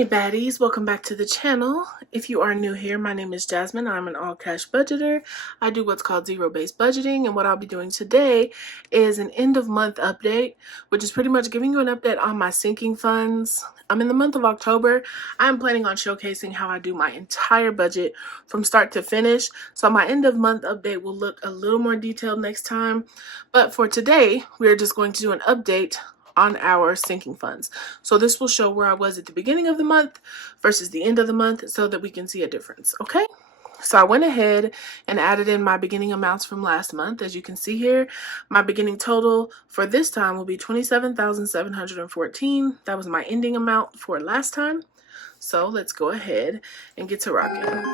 Hey baddies, welcome back to the channel. If you are new here, my name is Jasmine. I'm an all cash budgeter. I do what's called zero-based budgeting, and what I'll be doing today is an end of month update, which is pretty much giving you an update on my sinking funds. I'm in the month of October. I'm planning on showcasing how I do my entire budget from start to finish. So my end of month update will look a little more detailed next time. But for today, we're just going to do an update on our sinking funds. So this will show where I was at the beginning of the month versus the end of the month so that we can see a difference, okay? So I went ahead and added in my beginning amounts from last month. As you can see here, my beginning total for this time will be $27,714. That was my ending amount for last time. So let's go ahead and get to rocking.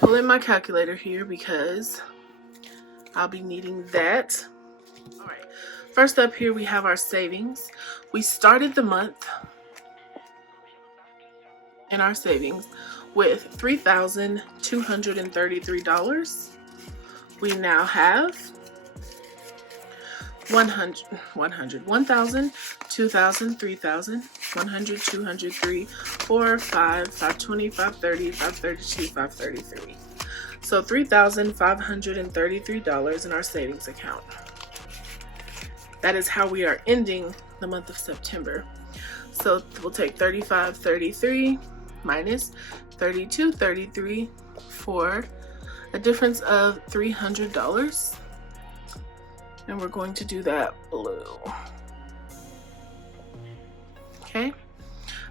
Pull in my calculator here because I'll be needing that. All right, first up here we have our savings. We started the month in our savings with $3,233. We now have 1,000, 2,000, 3,000, 100, 200, 3, 4, 5, 520, 530, 532, 533. So $3,533 in our savings account. That is how we are ending the month of September. So we'll take 3533 minus 3233 for a difference of $300. And we're going to do that blue. Okay.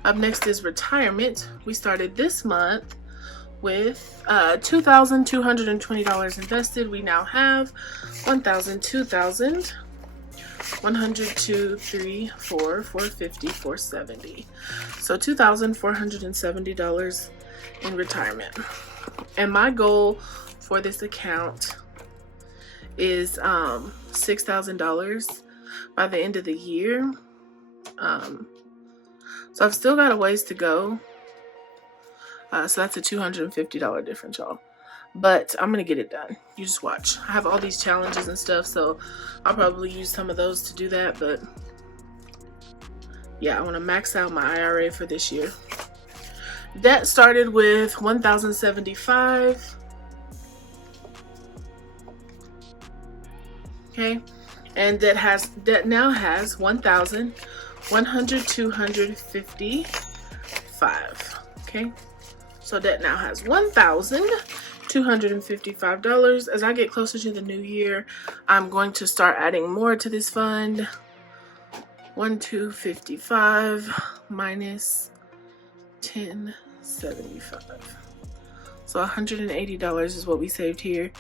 Up next is retirement. We started this month with $2,220 invested. We now have 1,000, 2,000, 100, 2, 3, 4, 450, 470. So $2,470 in retirement. And my goal for this account is $6,000 by the end of the year. So I've still got a ways to go. So that's a $250 difference, y'all. But I'm gonna get it done. You just watch. I have all these challenges and stuff, so I'll probably use some of those to do that. But yeah, I want to max out my IRA for this year. Debt started with $1,075. Okay, and debt now has 1,255. Okay, so debt now has $1,255. As I get closer to the new year, I'm going to start adding more to this fund. 1,255 minus 1075. So $180 is what we saved here.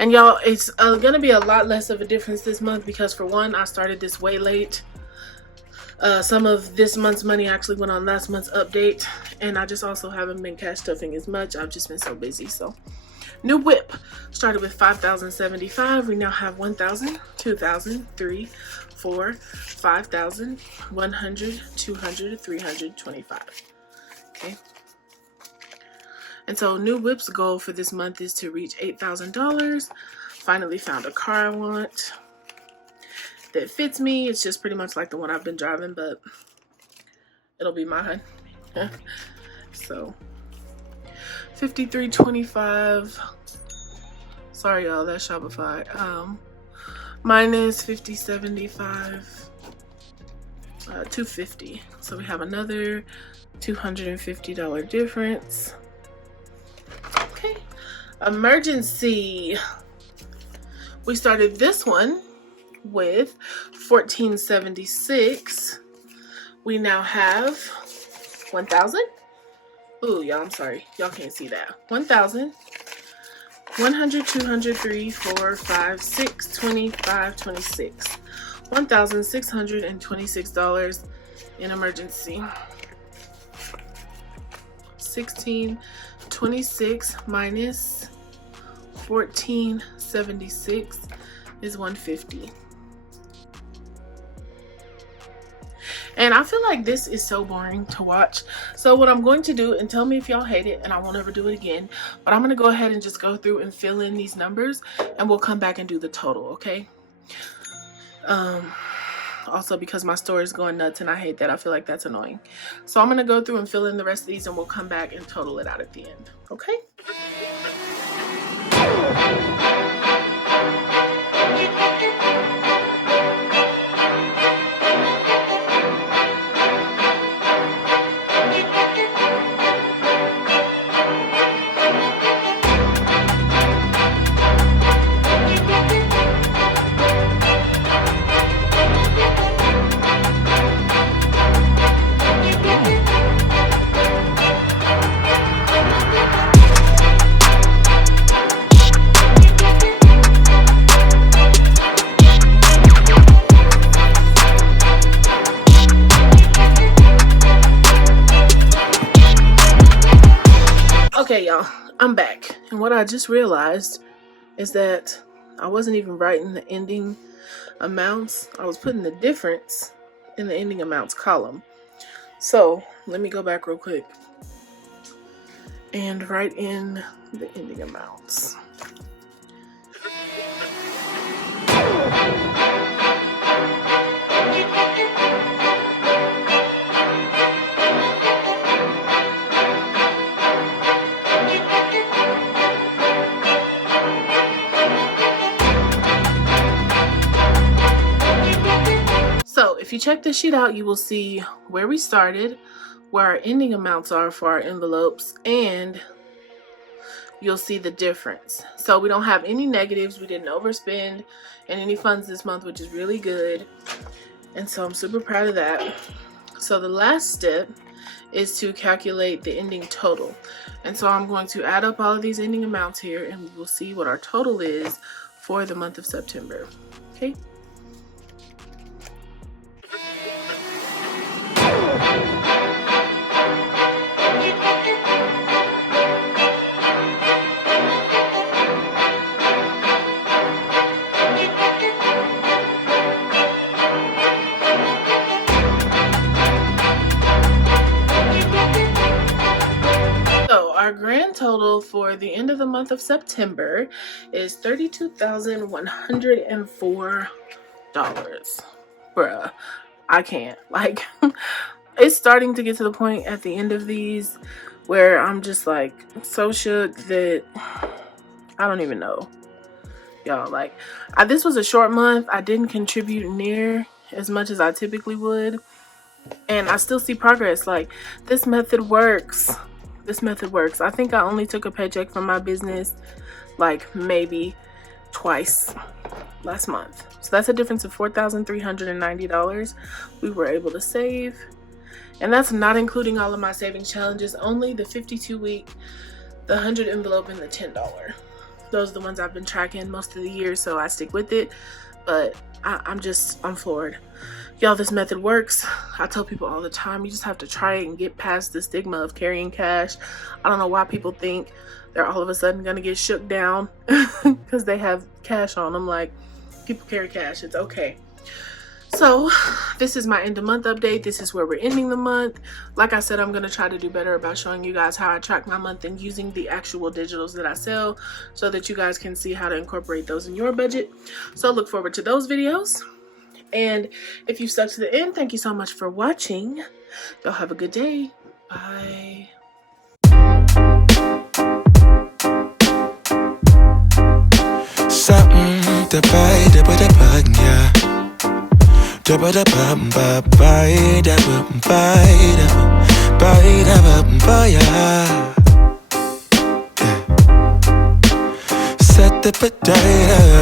And y'all, it's gonna be a lot less of a difference this month because, for one, I started this way late. Some of this month's money actually went on last month's update, and I just also haven't been cash stuffing as much. I've just been so busy. So new whip started with 5,075. We now have 1,000, 2,000, 3, 4, 5,000, 100, 200, 325. Okay. And so new whip's goal for this month is to reach $8,000. Finally found a car I want that fits me. It's just pretty much like the one I've been driving, but it'll be mine. So $53.25. Sorry y'all, that's Shopify. Minus $50.75. $250. So we have another $250 difference. Okay, emergency. We started this one with $14.76. We now have 1,000. Ooh, y'all, I'm sorry. Y'all can't see that. 1,000, 100, 200, 3, 4, 5, 6, 25, 26. $1,626 in emergency. 16 26 minus 1476 is 150. And I feel like this is so boring to watch. So what I'm going to do, and tell me if y'all hate it, and I won't ever do it again, but I'm going to go ahead and just go through and fill in these numbers, and we'll come back and do the total, okay? Also because my store is going nuts and I hate that. I feel like that's annoying. So I'm going to go through and fill in the rest of these, and we'll come back and total it out at the end, okay? Okay, y'all, I'm back, and what I just realized is that I wasn't even writing the ending amounts. I was putting the difference in the ending amounts column. So let me go back real quick and write in the ending amounts. If you check this sheet out, you will see where we started, where our ending amounts are for our envelopes, and you'll see the difference. So we don't have any negatives. We didn't overspend and any funds this month, which is really good. And so I'm super proud of that. So the last step is to calculate the ending total. And so I'm going to add up all of these ending amounts here, and we will see what our total is for the month of September. Okay. Our grand total for the end of the month of September is $32,104. Bruh, I can't. Like, it's starting to get to the point at the end of these where I'm just like so shook that I don't even know. Y'all, like, this was a short month. I didn't contribute near as much as I typically would, and I still see progress. Like, this method works. This method works. I think I only took a paycheck from my business like maybe twice last month. So that's a difference of $4,390 we were able to save. And that's not including all of my savings challenges, only the 52-week, the 100 envelope, and the $10. Those are the ones I've been tracking most of the year, so I stick with it. But I'm floored. Y'all, this method works. I tell people all the time, you just have to try it and get past the stigma of carrying cash. I don't know why people think they're all of a sudden gonna get shook down because they have cash on them. Like, people carry cash, it's okay. So this is my end of month update. This is where we're ending the month. Like I said, I'm gonna try to do better about showing you guys how I track my month and using the actual digitals that I sell so that you guys can see how to incorporate those in your budget. So look forward to those videos. And if you stuck to the end, thank you so much for watching. Y'all have a good day. Bye. Something to buy, the bug, yeah. The set the potato.